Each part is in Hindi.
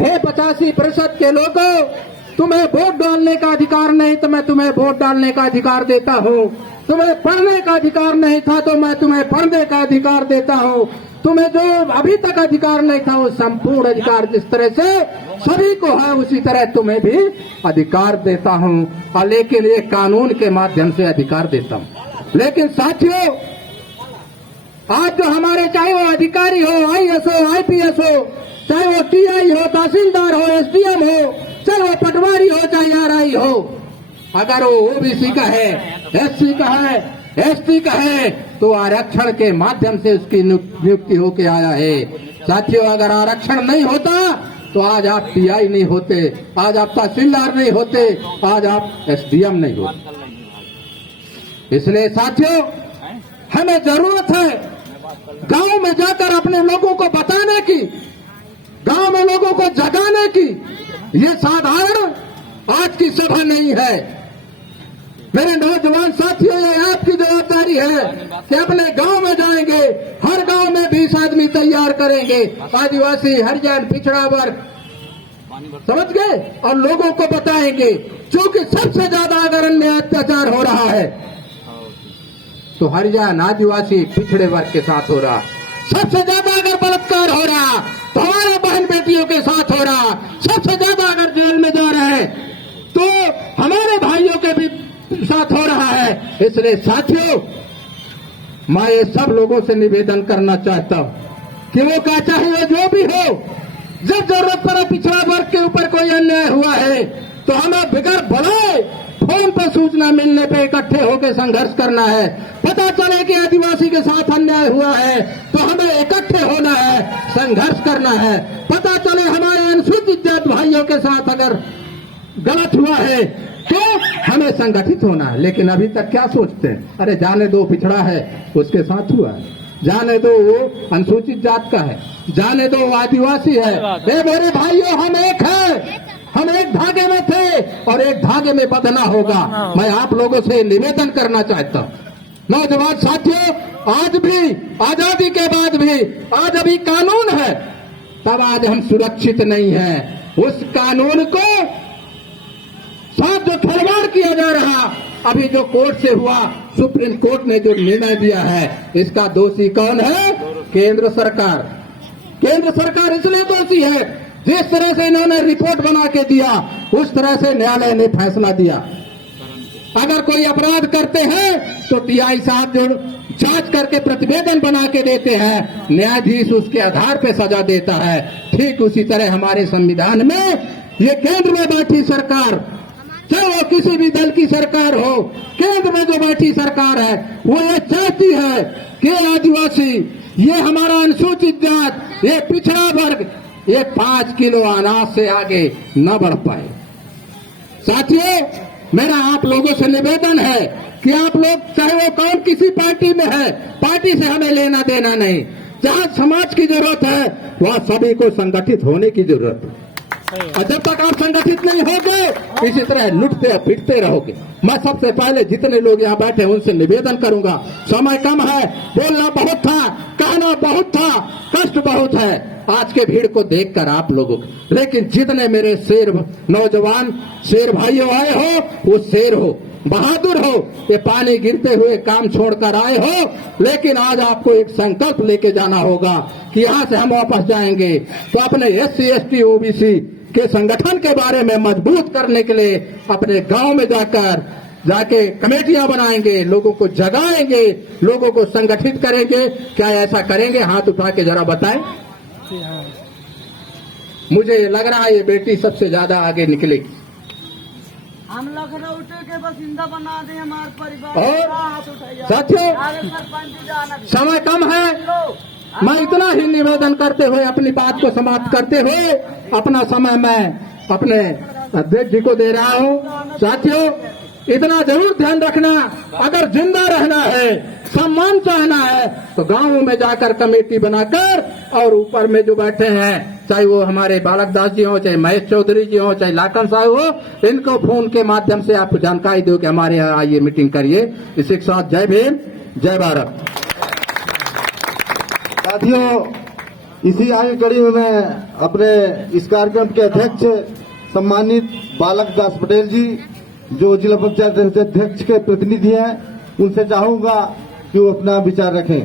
हे 85% के लोगों, तुम्हें वोट डालने का अधिकार नहीं तो मैं तुम्हें वोट डालने का अधिकार देता हूँ। तुम्हें पढ़ने का अधिकार नहीं था तो मैं तुम्हें पढ़ने का अधिकार देता हूँ। तुम्हें जो अभी तक अधिकार नहीं था वो संपूर्ण अधिकार जिस तरह से सभी को है उसी तरह तुम्हें भी अधिकार देता हूँ, और लेकिन ये कानून के माध्यम से अधिकार देता हूँ। लेकिन साथियों, आज जो हमारे चाहे वो अधिकारी हो, IAS हो, IPS हो, चाहे वो TI हो, तहसीलदार हो, SDM हो, चाहे वो पटवारी हो, चाहे RI हो, अगर वो OBC का है, SC का है, ST का है तो आरक्षण के माध्यम से उसकी नियुक्ति होके आया है। साथियों, अगर आरक्षण नहीं होता तो आज आप TI नहीं होते, आज आप तहसीलदार नहीं होते, आज आप SDM नहीं होते। इसलिए साथियों, हमें जरूरत है गांव में जाकर अपने लोगों को बताने की, गांव में लोगों को जगाने की। ये साधारण आज की सभा नहीं है। मेरे नौजवान साथियों, ये आपकी जवाबदारी है कि अपने गांव में जाएंगे, हर गांव में 20 आदमी तैयार करेंगे, आदिवासी, हरिजन, पिछड़ा वर्ग, समझ गए, और लोगों को बताएंगे। क्योंकि सबसे ज्यादा अगर अन्याय अत्याचार हो रहा है तो हरिजन, आदिवासी, पिछड़े वर्ग के साथ हो रहा। सबसे ज्यादा अगर बलात्कार हो रहा तो हमारे बहन बेटियों के साथ हो रहा। सबसे ज्यादा अगर जेल में जा रहे हैं तो हमारे भाइयों के भी साथ हो रहा है। इसलिए साथियों, मैं ये सब लोगों से निवेदन करना चाहता हूं कि वो क्या चाहे वो जो भी हो, जब जरूरत पड़े पिछड़ा वर्ग के ऊपर कोई अन्याय हुआ है तो हमें बिगड़ बुलाए फोन पर सूचना मिलने पे इकट्ठे होकर संघर्ष करना है। पता चले कि आदिवासी के साथ अन्याय हुआ है तो हमें इकट्ठे होना है, संघर्ष करना है। पता चले हमारे अनुसूचित जाति भाइयों के साथ अगर गलत हुआ है तो हमें संगठित होना है। लेकिन अभी तक क्या सोचते हैं, अरे जाने दो, पिछड़ा है उसके साथ हुआ है, जाने दो वो अनुसूचित जात का है, जाने दो वो आदिवासी है। मेरे भाइयों, हम एक है, हम एक धागे में थे और एक धागे में बंधना होगा। मैं आप लोगों से निवेदन करना चाहता हूं। नौजवान साथियों, आज भी आजादी के बाद भी आज अभी कानून है, तब आज हम सुरक्षित नहीं हैं। उस कानून को साथ जो खिलवाड़ किया जा रहा, अभी जो कोर्ट से हुआ, सुप्रीम कोर्ट ने जो निर्णय दिया है, इसका दोषी कौन है? केंद्र सरकार। केंद्र सरकार इसलिए दोषी है, जिस तरह से इन्होंने रिपोर्ट बना के दिया उस तरह से न्यायालय ने फैसला दिया। अगर कोई अपराध करते हैं तो TI साहब जो जांच करके प्रतिवेदन बना के देते हैं, न्यायाधीश उसके आधार पे सजा देता है। ठीक उसी तरह हमारे संविधान में ये केंद्र में बैठी सरकार, चाहे वो किसी भी दल की सरकार हो, केंद्र में जो बैठी सरकार है वो ये चाहती है कि आदिवासी, ये हमारा अनुसूचित जात, ये पिछड़ा वर्ग, ये 5 किलो अनाज से आगे न बढ़ पाए। साथियों, मेरा आप लोगों से निवेदन है कि आप लोग, चाहे वो कौन किसी पार्टी में है, पार्टी से हमें लेना देना नहीं। जहां समाज की जरूरत है वहां सभी को संगठित होने की जरूरत है। और जब तक आप संगठित नहीं होगे, इसी तरह लुटते पिटते रहोगे। मैं सबसे पहले जितने लोग यहाँ बैठे हैं उनसे निवेदन करूंगा, समय कम है, बोलना बहुत था, कहना बहुत था, कष्ट बहुत है आज के भीड़ को देखकर आप लोगों को। लेकिन जितने मेरे शेर नौजवान शेर भाइयों आए हो, वो शेर हो, बहादुर हो, ये पानी गिरते हुए काम छोड़कर आए हो। लेकिन आज आपको एक संकल्प लेके जाना होगा कि यहाँ से हम वापस जाएंगे तो अपने SC ST OBC के संगठन के बारे में मजबूत करने के लिए अपने गांव में जाके कमेटियां बनाएंगे, लोगों को जगाएंगे, लोगों को संगठित करेंगे। क्या ऐसा करेंगे? हाथ उठा के जरा बताएं। मुझे लग रहा है ये बेटी सबसे ज्यादा आगे निकलेगी। हम लखनऊ के बसिंदा बना दे हमारे परिवार। और साथियों, समय कम है, मैं इतना ही निवेदन करते हुए अपनी बात को समाप्त करते हुए अपना समय मैं अपने अध्यक्ष जी को दे रहा हूँ। साथियों, इतना जरूर ध्यान रखना, अगर जिंदा रहना है, सम्मान चाहना है तो गांवों में जाकर कमेटी बनाकर, और ऊपर में जो बैठे हैं, चाहे वो हमारे बालक दास जी हो, चाहे महेश चौधरी जी हो, चाहे लाखन साहब हो, इनको फोन के माध्यम से आप जानकारी दो कि हमारे यहाँ आइए, मीटिंग करिए। इसी के साथ जय भीम, जय भारत। साथियों, इसी आगे कड़ी में मैं अपने इस कार्यक्रम के अध्यक्ष सम्मानित बालक दास पटेल जी, जो जिला पंचायत अध्यक्ष के प्रतिनिधि हैं, उनसे चाहूंगा कि वो अपना विचार रखें।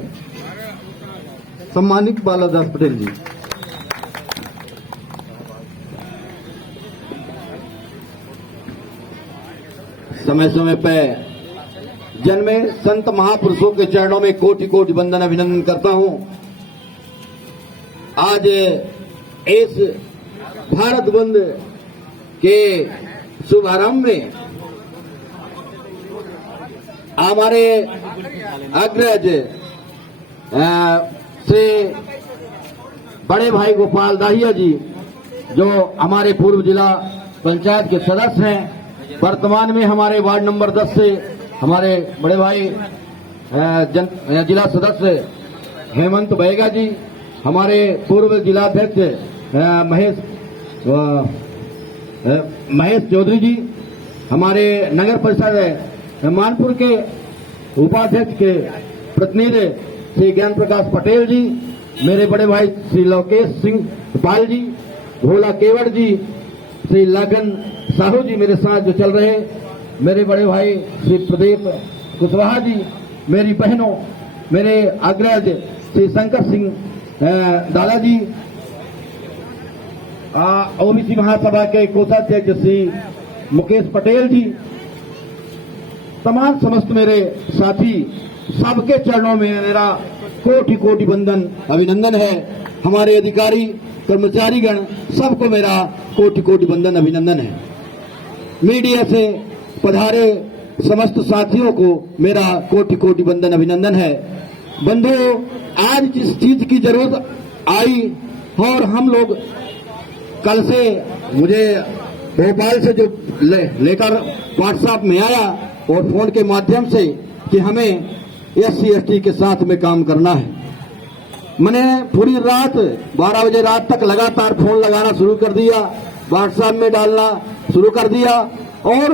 सम्मानित बालक दास पटेल जी। समय समय पर जन्मे संत महापुरुषों के चरणों में कोटि कोटि वंदन अभिनंदन करता हूं। आज इस भारत बंद के शुभारंभ में हमारे अग्रज श्री बड़े भाई गोपाल दाहिया जी, जो हमारे पूर्व जिला पंचायत के सदस्य हैं, वर्तमान में हमारे वार्ड नंबर 10 से हमारे बड़े भाई जिला सदस्य हेमंत बैगा जी, हमारे पूर्व जिलाध्यक्ष महेश चौधरी जी, हमारे नगर परिषद मानपुर के उपाध्यक्ष के प्रतिनिधि श्री ज्ञान प्रकाश पटेल जी, मेरे बड़े भाई श्री लोकेश सिंह पाल जी, भोला केवड़ जी, श्री लगन साहू जी मेरे साथ जो चल रहे, मेरे बड़े भाई श्री प्रदीप कुशवाहा जी, मेरी बहनों, मेरे अग्रज श्री शंकर सिंह दादाजी, ओबीसी महासभा के कोषाध्यक्ष श्री मुकेश पटेल जी, तमाम समस्त मेरे साथी, सबके चरणों में मेरा कोटि कोटि वंदन अभिनंदन है। हमारे अधिकारी कर्मचारीगण, सबको मेरा कोटि कोटि वंदन अभिनंदन है। मीडिया से पधारे समस्त साथियों को मेरा कोटि कोटि वंदन अभिनंदन है। बंधुओं, आज जिस चीज की जरूरत आई और हम लोग कल से मुझे भोपाल से जो लेकर व्हाट्सएप में आया और फोन के माध्यम से कि हमें SC/ST के साथ में काम करना है, मैंने पूरी रात 12 बजे रात तक लगातार फोन लगाना शुरू कर दिया, व्हाट्सएप में डालना शुरू कर दिया और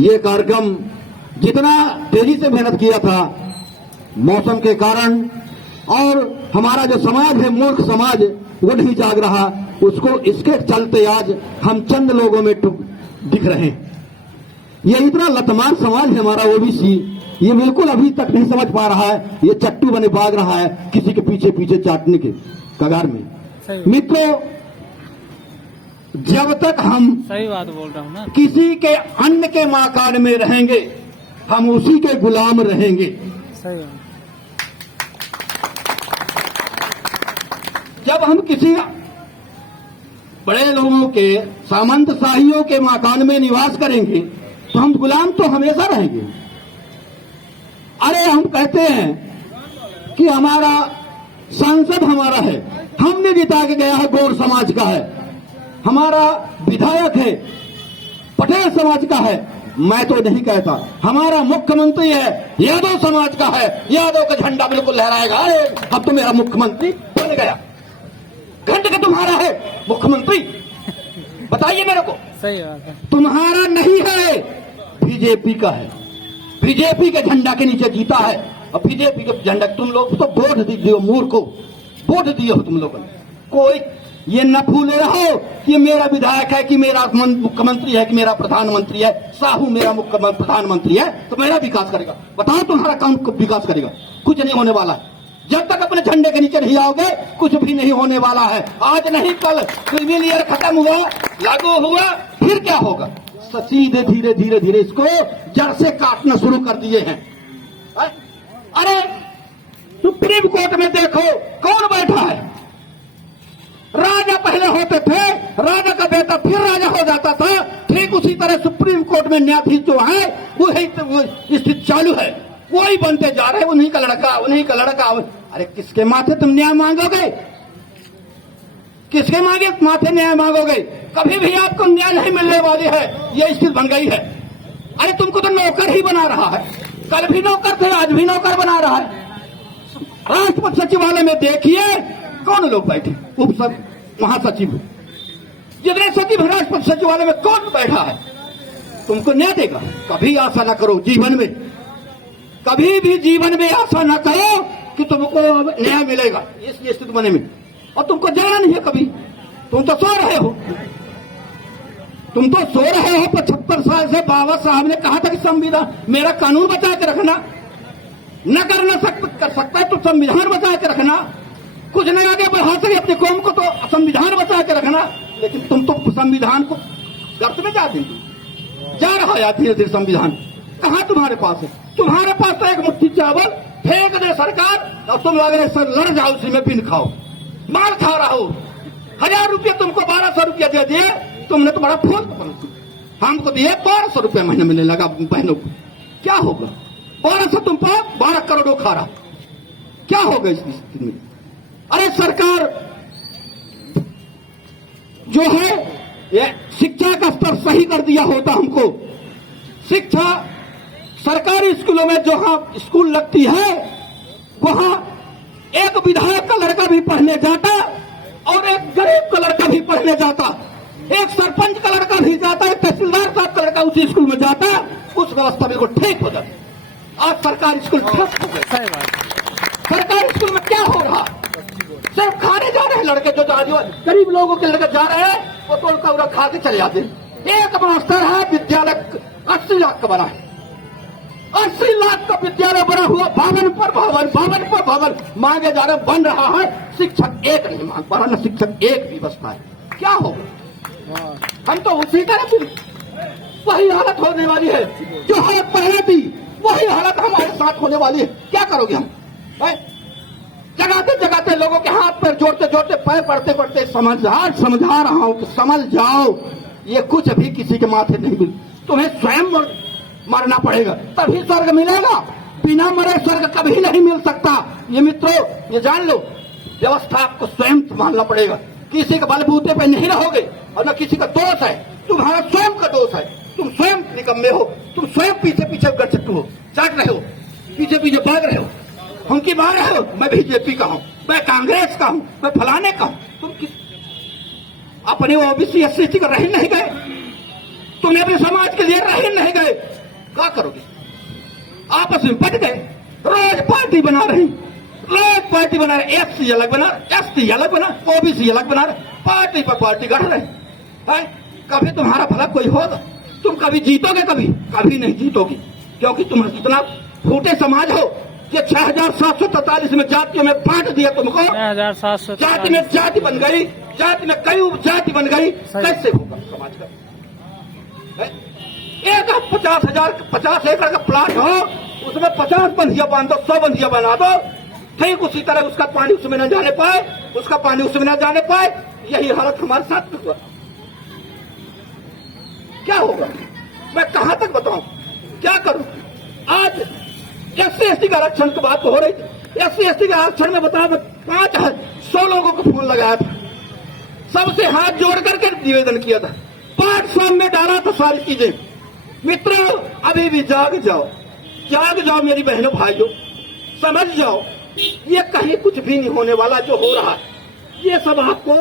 ये कार्यक्रम जितना तेजी से मेहनत किया था, मौसम के कारण और हमारा जो समाज है, मूर्ख समाज, वो नहीं जाग रहा, उसको इसके चलते आज हम चंद लोगों में दिख रहे हैं। ये इतना लतमान समाज है हमारा ओबीसी, ये बिल्कुल अभी तक नहीं समझ पा रहा है, ये चट्टू बने भाग रहा है किसी के पीछे पीछे चाटने के कगार में। मित्रों, जब तक हम सही बात बोल रहा हूँ ना, किसी के अन्न के माकान में रहेंगे, हम उसी के गुलाम रहेंगे। सही बात। जब हम किसी बड़े लोगों के, सामंतशाहियों के मकान में निवास करेंगे तो हम गुलाम तो हमेशा रहेंगे। अरे हम कहते हैं कि हमारा सांसद हमारा है, हमने जिता के गया है, गौर समाज का है, हमारा विधायक है, पटेल समाज का है। मैं तो नहीं कहता, हमारा मुख्यमंत्री है, यादव समाज का है, यादव का झंडा बिल्कुल लहराएगा। अरे अब तो मेरा मुख्यमंत्री बन गया, घंटे का तुम्हारा है मुख्यमंत्री, बताइए मेरे को। सही बात है। तुम्हारा नहीं है, बीजेपी का है, बीजेपी के झंडा के नीचे जीता है। और बीजेपी के झंडा तुम लोग तो वोट दिए, मूर्खो, वोट दिए हो तुम लोगों ने। कोई ये न भूले रहो कि मेरा विधायक है, कि मेरा मुख्यमंत्री है, कि मेरा प्रधानमंत्री है, साहू मेरा मुख्यमंत्री प्रधानमंत्री है तो मेरा विकास करेगा। बताओ तुम्हारा काम कब विकास करेगा? कुछ नहीं होने वाला है। जब तक अपने झंडे के नीचे नहीं आओगे कुछ भी नहीं होने वाला है। आज नहीं कल सिविल ईयर खत्म हुआ, लागू हुआ, फिर क्या होगा? सीधे धीरे धीरे धीरे इसको जड़ से काटना शुरू कर दिए हैं। अरे सुप्रीम कोर्ट में देखो कौन बैठा है? राजा पहले होते थे, राजा का बेटा फिर राजा हो जाता था। ठीक उसी तरह सुप्रीम कोर्ट में न्यायाधीश जो है वही स्थिति चालू है, वही बनते जा रहे, उन्हीं का लड़का, उन्हीं का लड़का। अरे किसके माथे तुम न्याय मांगोगे? किसके माथे न्याय मांगोगे? कभी भी आपको न्याय नहीं मिलने वाली है, ये स्थिति बन गई है। अरे तुमको तो नौकर ही बना रहा है, कल भी नौकर थे, आज भी नौकर बना रहा है। राष्ट्रपति सचिवालय में देखिए कौन लोग बैठे, उप महासचिव, जितने सचिव राष्ट्रपति सचिवालय में कौन बैठा है? तुमको न्याय देगा? कभी आशा न करो जीवन में, कभी भी जीवन में आशा न करो कि तुमको अब न्याय मिलेगा इस स्थिति बने में, और तुमको जाना नहीं है कभी। तुम तो सो रहे हो, तुम तो सो रहे हो। 75 साल से बाबा साहब ने कहा था कि संविधान, मेरा कानून बचा के रखना, न कर सकता है तो संविधान बचा के रखना, कुछ नहीं आगे बढ़ा सके अपनी कौम को तो संविधान बचा के रखना। लेकिन तुम तो संविधान को गर्त में जा देंगे, जा रहा है धीरे धीरे संविधान। कहाँ तुम्हारे पास है? तुम्हारे पास तो एक मुट्ठी चावल फेंक दे सरकार और तुम अगर सर लड़ जाओ, उसी में पिन खाओ, मार खा रहा हो। 1000 रुपया तुमको 1200 रुपया दे दिए, तुमने तो बड़ा फूल हमको दिए 1200 रुपया महीने मिलने लगा बहनों को। क्या होगा? 1200 तुम पाओ, 12 करोड़ खा रहा, क्या होगा इस स्थिति में? अरे सरकार जो है ये शिक्षा का स्तर सही कर दिया होता हमको। शिक्षा सरकारी स्कूलों में जहां स्कूल लगती है वहां एक विधायक का लड़का भी पढ़ने जाता और एक गरीब का लड़का भी पढ़ने जाता, एक सरपंच का लड़का भी जाता, एक तहसीलदार साहब का लड़का उसी स्कूल में जाता, उस व्यवस्था में को ठीक हो जाता। आज सरकारी स्कूल ठप हो गए। सरकारी स्कूल में क्या हो रहा? सिर्फ खाने जा रहे हैं लड़के, जो गरीब लोगों के लड़के जा रहे हैं वो तो उनका खा के चले जाते हैं। एक मास्टर है विद्यालय 80 लाख का बना है, 80 लाख का विद्यालय बना हुआ, भवन पर भवन मांगे जा रहे, बन रहा है, शिक्षक एक नहीं मांग पा रहा, न शिक्षक एक व्यवस्था है। क्या होगा? हम तो उसी तरह फिर वही हालत होने वाली है जो हालत पहले थी, वही हालत हमारे साथ होने वाली है। क्या करोगे हम? जगाते जगाते लोगों के हाथ पैर जोड़ते जोड़ते पैर पड़ते पड़ते समझा रहा हूं कि समझ जाओ, ये कुछ भी किसी के माथे नहीं मिल, तुम्हें स्वयं मरना पड़ेगा तभी स्वर्ग मिलेगा, बिना मरे स्वर्ग कभी नहीं मिल सकता। ये मित्रों ये जान लो, व्यवस्था आपको स्वयं संभालना पड़ेगा, किसी के बलबूते पे नहीं रहोगे और न किसी का दोष है, तुम्हारा स्वयं का दोष है। तुम स्वयं निकम्मे हो, तुम स्वयं पीछे पीछे गच्छतु हो, चाट रहे हो, पीछे पीछे भाग रहे हो, उनकी मार रहे हो। मैं बीजेपी का हूं, मैं कांग्रेस का हूं, मैं फलाने का हूं। तुम किस अपने ओबीसी एससी को रह नहीं गए, तुमने अपने समाज के लिए रह नहीं गए, क्या करोगे? आपस में बट गए, रोज पार्टी बना रही, रोज पार्टी बना रहे, एससी अलग बना, एसटी अलग बना, ओबीसी अलग बना रहे, पार्टी पर पार्टी गढ़ रहे हैं। कभी तुम्हारा भला कोई होगा? तुम कभी जीतोगे? कभी नहीं जीतोगे, क्योंकि तुम इतना फूटे समाज हो। ये 6743 में जातियों में बांट दिया तुमको, 6743 जाति में जाति बन गई, जाति में कई उपजाति बन गई, कैसे होगा समाज का? एक 50 एकड़ का प्लाट हो, उसमें 50 बंधिया बांध दो, 100 बंधिया बना दो, ठीक उसी तरह उसका पानी उसमें न जाने पाए, उसका पानी उसमें न जाने पाए। यही हालत हमारे साथ हुआ। क्या होगा? मैं कहां तक बताऊं, क्या करूं? आज एससी एसटी का आरक्षण की बात हो रही थी, एससी एसटी के आरक्षण में बताओ, 500 लोगों को फोन लगाया था, सबसे हाथ जोड़ करके निवेदन किया था, प्लेटफॉर्म में डाला था सारी चीजें। मित्रों अभी भी जाग जाओ मेरी बहनों भाइयों, समझ जाओ, ये कहीं कुछ भी नहीं होने वाला जो हो रहा है। ये सब आपको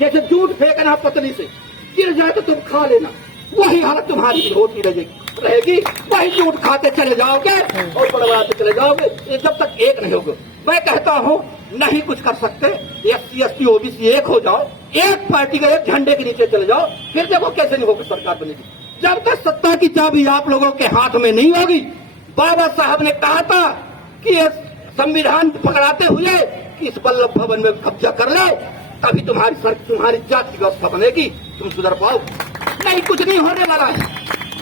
जैसे जूट फेंकना पतली से, गिर जाए तो तुम खा लेना, वही हालत तुम्हारी भी होती रहेगी, वही जूट खाते चले जाओगे और बड़बड़ाते चले जाओगे, ये जब तक एक नहीं होगा। मैं कहता हूं नहीं कुछ कर सकते, एससी एसटी ओबीसी एक हो जाओ, एक पार्टी का एक झंडे के नीचे चले जाओ, फिर देखो कैसे नहीं होगी सरकार बनेगी। जब तक सत्ता की चाबी आप लोगों के हाथ में नहीं होगी, बाबा साहब ने कहा था कि संविधान पकड़ाते हुए कि इस वल्लभ भवन में कब्जा कर लो, तभी तुम्हारी जात की व्यवस्था बनेगी, तुम सुधर पाओ। नहीं, कुछ नहीं होने वाला है,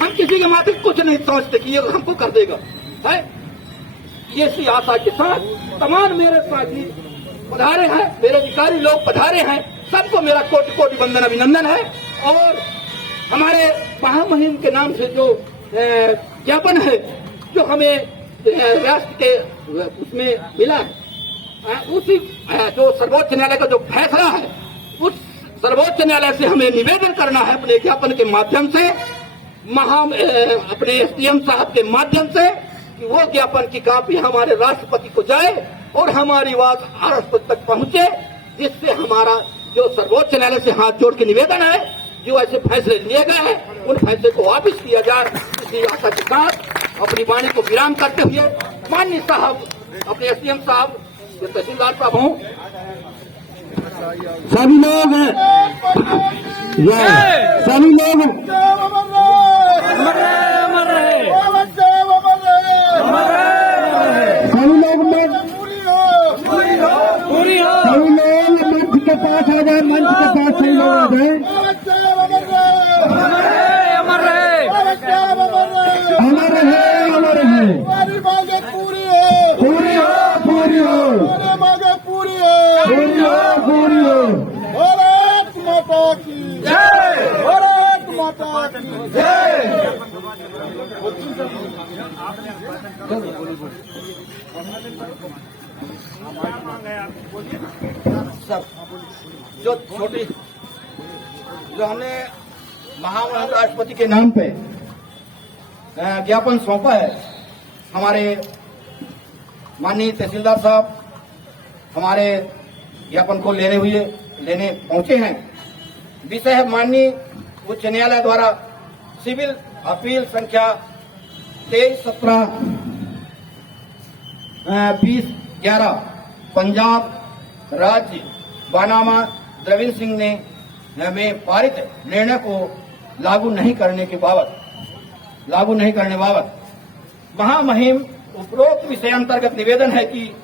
हम किसी के माथे कुछ नहीं सोचते कि ये हमको कर देगा है। ये सी आशा के साथ तमाम मेरे साथी पधारे हैं, मेरे अधिकारी लोग पधारे हैं, सबको मेरा कोटि कोटि वंदन अभिनंदन है। और हमारे महामहिम के नाम से जो ज्ञापन है जो हमें राष्ट्र के उसमें मिला है, उसी जो सर्वोच्च न्यायालय का जो फैसला है, उस सर्वोच्च न्यायालय से हमें निवेदन करना है अपने ज्ञापन के माध्यम से, अपने एसडीएम साहब के माध्यम से, कि वो ज्ञापन की कॉपी हमारे राष्ट्रपति को जाए और हमारी बात राष्ट्रपति तक पहुंचे, जिससे हमारा जो सर्वोच्च न्यायालय से हाथ जोड़ के निवेदन है, जो ऐसे फैसले लिए गए हैं, उन फैसले को वापस किया जाए, इसी आशा के साथ अपनी वाणी को विराम करते हुए माननीय साहब अपने एसडीएम साहब जो तहसीलदार साहब हों सभी लोग सभी लोग मंच के पास आ जाए, मंच के पास सही लोग आ जाए। अमर है अमर है पूरी हो पूरी हो पूरी हो। भारत माता की जय, भारत माता की जय। सब जो छोटी जो हमने महामहिम राष्ट्रपति के नाम पे ज्ञापन सौंपा है, हमारे माननीय तहसीलदार साहब हमारे ज्ञापन को लेने पहुंचे हैं। विषय है माननीय उच्च न्यायालय द्वारा सिविल अपील संख्या 23/17/2011 पंजाब राज्य बानामा द्रविण सिंह ने में पारित निर्णय को लागू नहीं करने बाबत महामहिम उपरोक्त विषय अंतर्गत निवेदन है कि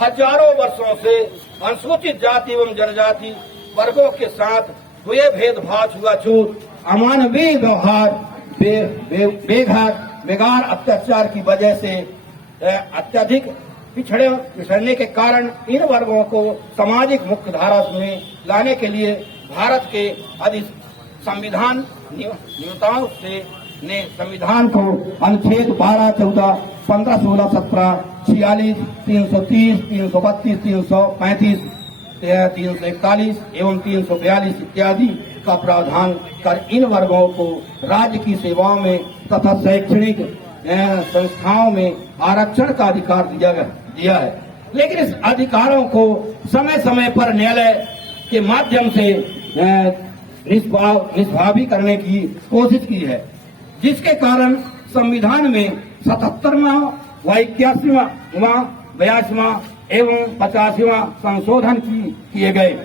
हजारों वर्षों से अनुसूचित जाति एवं जनजाति वर्गों के साथ हुए भेदभाव, छुआछूत, अमानवीय व्यवहार, बेगार अत्याचार की वजह से अत्यधिक पिछड़ने के कारण इन वर्गों को सामाजिक मुख्य धारा में लाने के लिए भारत के संविधान नियमाओं ने संविधान को अनुच्छेद 12, 14, 15, 16, 17, 46, 330, 332, 335, 341 एवं 342 इत्यादि का प्रावधान कर इन वर्गों को राज्य की सेवाओं में तथा शैक्षणिक संस्थाओं में आरक्षण का अधिकार दिया है। लेकिन इस अधिकारों को समय समय पर न्यायालय के माध्यम से निष्भावी करने की कोशिश की है, जिसके कारण संविधान में 77वां व 81वां 82वां एवं 85वां संशोधन किए गए।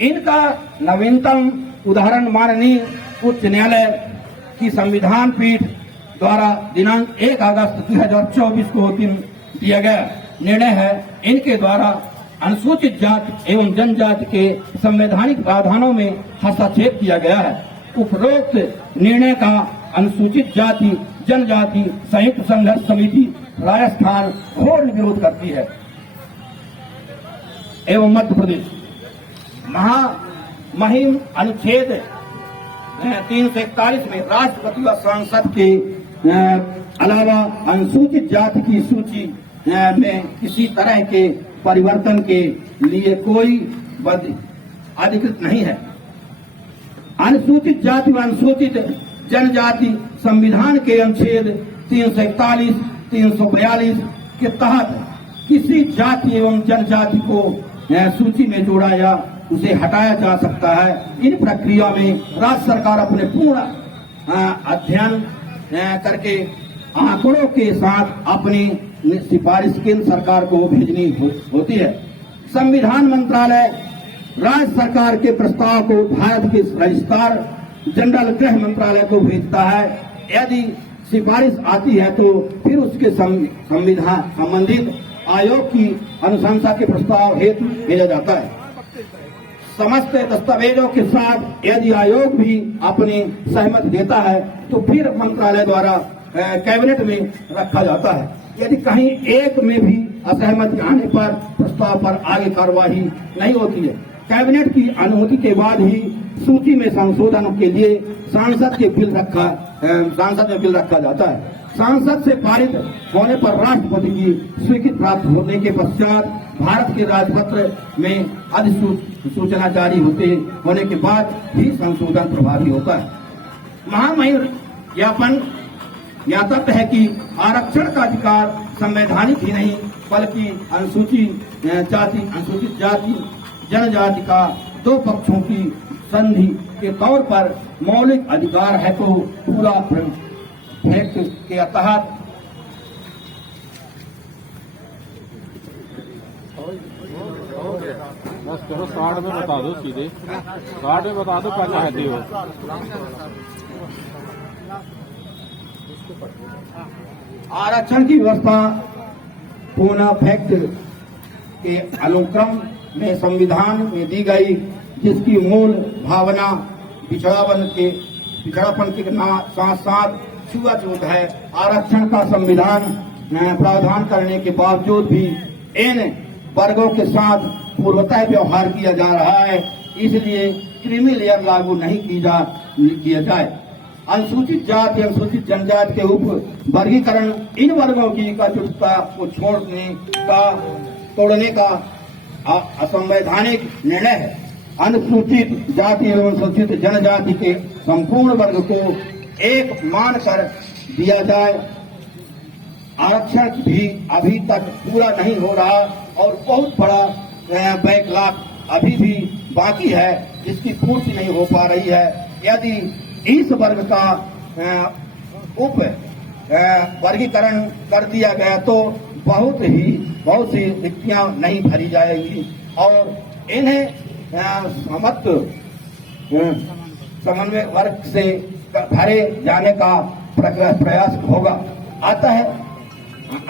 इनका नवीनतम उदाहरण माननीय उच्च न्यायालय की संविधान पीठ द्वारा दिनांक 1 अगस्त 2024 को दिया गया निर्णय है। इनके द्वारा अनुसूचित जाति एवं जनजाति के संवैधानिक प्रावधानों में हस्तक्षेप किया गया है। उपरोक्त निर्णय का अनुसूचित जाति जनजाति संयुक्त संघर्ष समिति राजस्थान घोर विरोध करती है एवं मध्य प्रदेश महामहिम अनुच्छेद 341 में राष्ट्रपति व सांसद के अलावा अनुसूचित जाति की सूची में किसी तरह के परिवर्तन के लिए कोई अधिकृत नहीं है। अनुसूचित जाति व अनुसूचित जनजाति संविधान के अनुच्छेद 341, 342 के तहत किसी जाति एवं जनजाति को सूची में जोड़ा या उसे हटाया जा सकता है। इन प्रक्रिया में राज्य सरकार अपने पूर्ण अध्ययन करके आंकड़ों के साथ अपनी सिफारिश केंद्र सरकार को भेजनी होती है। संविधान मंत्रालय राज्य सरकार के प्रस्ताव को भारत के रजिस्ट्रार जनरल गृह मंत्रालय को भेजता है। यदि सिफारिश आती है तो फिर उसके संबंधित आयोग की अनुशंसा के प्रस्ताव हेतु भेजा जाता है। समस्त दस्तावेजों के साथ यदि आयोग भी अपनी सहमति देता है तो फिर मंत्रालय द्वारा कैबिनेट में रखा जाता है। यदि कहीं एक में भी असहमति आने पर प्रस्ताव पर आगे कार्यवाही नहीं होती है। कैबिनेट की अनुमति के बाद ही सूची में संशोधन के लिए सांसद में बिल रखा जाता है। सांसद से पारित होने पर राष्ट्रपति की स्वीकृति प्राप्त होने के पश्चात भारत के राजपत्र में अधिसूचना जारी होने के बाद ही संशोधन प्रभावी होता है। महामहिम ज्ञापन यहाँ तक है कि आरक्षण का अधिकार संवैधानिक ही नहीं बल्कि अनुसूचित जाति जनजाति का दो पक्षों की संधि के तौर पर मौलिक अधिकार है को पूरा एक्ट के तहत चलो कार्ड में बता दो, सीधे कार्ड में बता दो क्या चाहते हो। आरक्षण की व्यवस्था पूना फैक्ट के अनुक्रम में संविधान में दी गई, जिसकी मूल भावना पिछड़ापन के साथ साथ छुआछूत है। आरक्षण का संविधान प्रावधान करने के बावजूद भी इन वर्गों के साथ पूर्वतः व्यवहार किया जा रहा है, इसलिए क्रीमी लेयर लागू नहीं किया जाए। अनुसूचित जाति अनुसूचित जनजाति के उप वर्गीकरण इन वर्गों की एकजुटता को तोड़ने का असंवैधानिक निर्णय है। अनुसूचित जाति एवं अनुसूचित जनजाति के संपूर्ण वर्ग को एक मानकर दिया जाए। आरक्षण भी अभी तक पूरा नहीं हो रहा और बहुत बड़ा बैकलॉग अभी भी बाकी है, जिसकी पूर्ति नहीं हो पा रही है। यदि इस वर्ग का उप वर्गीकरण कर दिया गया तो बहुत सी रिक्तियां नहीं भरी जाएंगी और इन्हें समन्वय वर्ग से भरे जाने का प्रयास होगा। अतः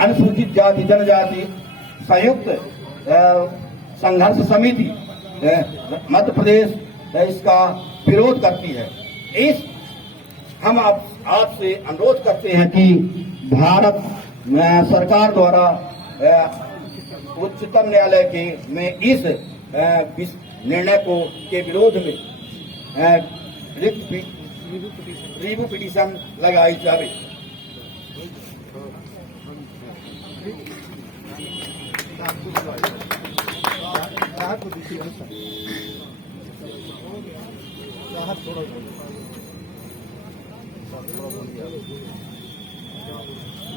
अनुसूचित जाति जनजाति संयुक्त संघर्ष समिति मध्य प्रदेश इसका विरोध करती है। हम आपसे अनुरोध करते हैं कि भारत सरकार द्वारा उच्चतम न्यायालय में इस निर्णय के विरोध में रिव्यू पिटीशन लगाई जाए।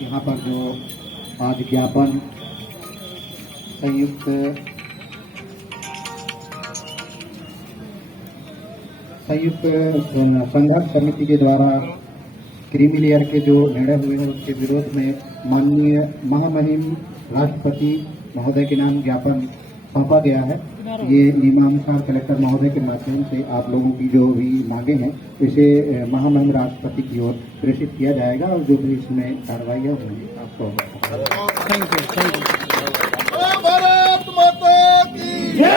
यहाँ पर जो आज ज्ञापन संयुक्त संघर्ष समिति के द्वारा क्रीमी लेयर के जो निर्णय हुए हैं उसके विरोध में माननीय महामहिम राष्ट्रपति महोदय के नाम ज्ञापन सौंपा गया है। ये नियमानुसार कलेक्टर महोदय के माध्यम से आप लोगों की जो भी मांगे हैं इसे महामहिम राष्ट्रपति की ओर प्रेषित किया जाएगा और जो भी इसमें कार्रवाई होंगी आपको भारत माता की जय।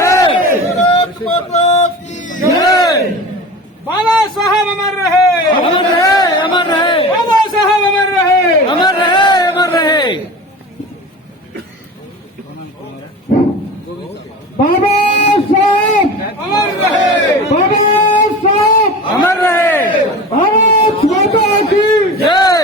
भारत माता की जय। बाबा साहब अमर रहे, अमर रहे, अमर रहे, बाबा साहब अमर रहे, अमर रहे, अमर रहे। बाबा साहब अमर रहे, बाबा साहब अमर रहे। भारत माता की जय।